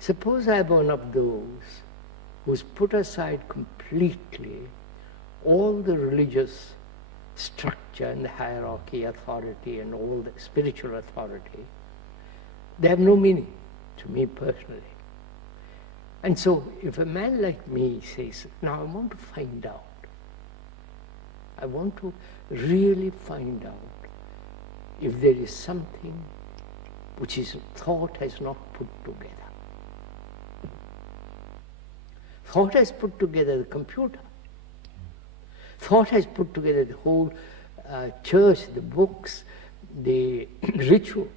Suppose I'm one of those who's put aside completely all the religious structure and the hierarchy, authority, and all the spiritual authority. They have no meaning to me personally. And so if a man like me says, now I want to find out, I want to really find out if there is something which is thought has not put together. Thought has put together the computer. Thought has put together the whole church, the books, the rituals.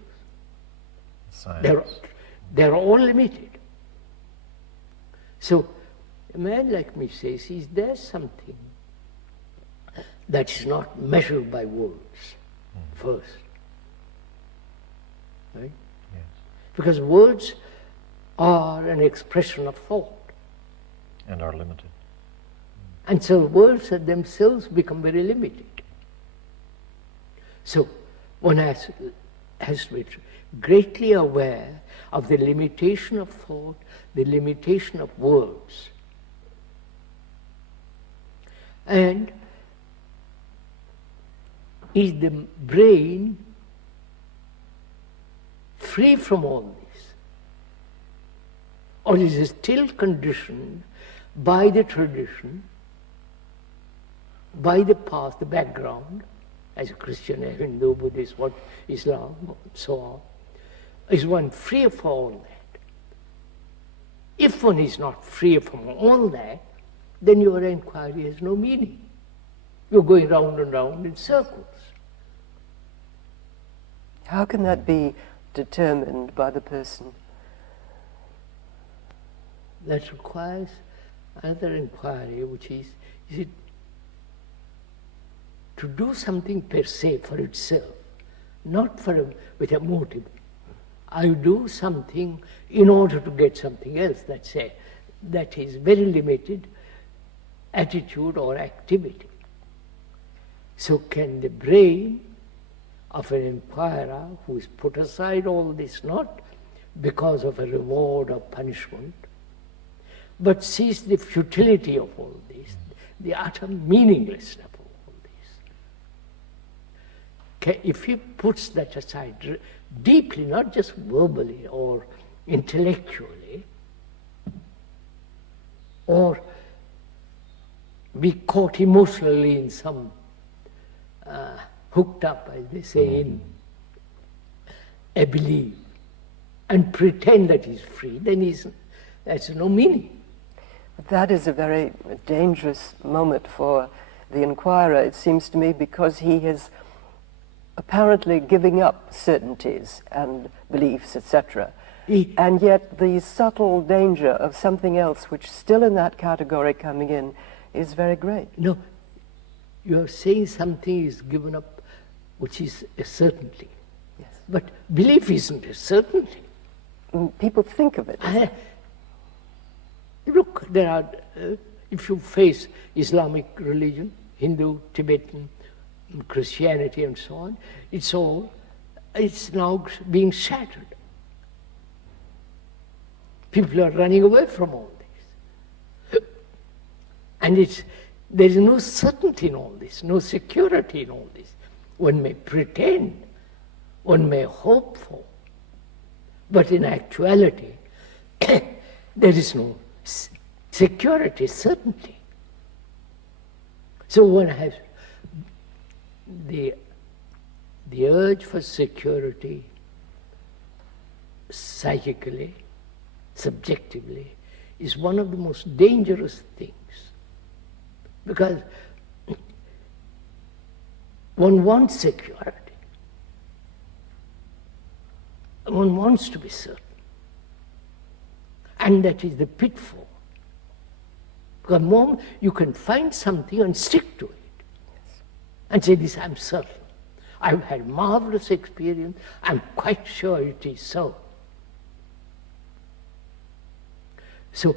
They're all limited. So a man like me says, is there something that is not measured by words first? Right? Yes. Because words are an expression of thought. And are limited. And so words themselves become very limited. So one has to be greatly aware of the limitation of thought, the limitation of words. And is the brain free from all this? Or is it still conditioned by the tradition, by the past, the background, as a Christian, a Hindu, Buddhist, Islam, so on? Is one free of all that? If one is not free from all that, then your inquiry has no meaning. You're going round and round in circles. How can that be determined by the person? That requires another inquiry, which is it to do something per se for itself, not with a motive. I do something in order to get something else. That is very limited attitude or activity. So can the brain of an inquirer who has put aside all this, not because of a reward or punishment, but sees the futility of all this, the utter meaninglessness of all this. If he puts that aside deeply, not just verbally or intellectually, or be caught emotionally in some hooked up, as they say, in a belief, and pretend that he's free, then that's no meaning. That is a very dangerous moment for the inquirer, it seems to me, because he is apparently giving up certainties and beliefs, etc. And yet the subtle danger of something else, which still in that category coming in, is very great. No, you're saying something is given up, which is a certainty. Yes. But belief isn't a certainty. People think of it. Look, there are, if you face Islamic religion, Hindu, Tibetan, Christianity and so on, it's now being shattered. People are running away from all this. And there is no certainty in all this, no security in all this. One may pretend, one may hope for, but in actuality, there is no security, certainty. So one has the urge for security psychically, subjectively, is one of the most dangerous things. Because one wants security. One wants to be certain. And that is the pitfall. Because the moment you can find something and stick to it, and say, this I'm certain. I've had marvelous experience, I'm quite sure it is so. So,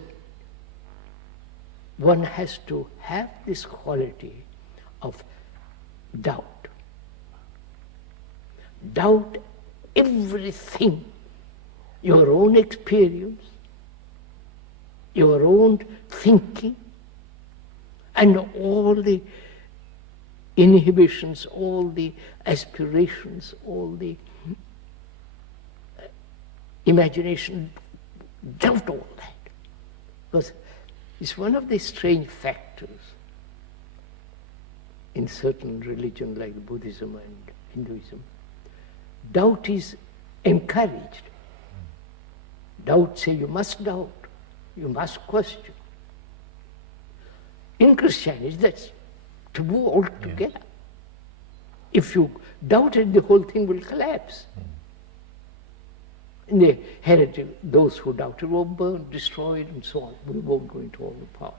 one has to have this quality of doubt. Doubt everything, your own experience, your own thinking, and all the inhibitions, all the aspirations, all the imagination, doubt all that. Because it's one of the strange factors in certain religions like Buddhism and Hinduism. Doubt is encouraged. Doubt say you must doubt, you must question. In Christianity, that's taboo altogether. If you doubt it, the whole thing will collapse. In the heretic, those who doubted were burned, destroyed, and so on. We won't go into all the parts.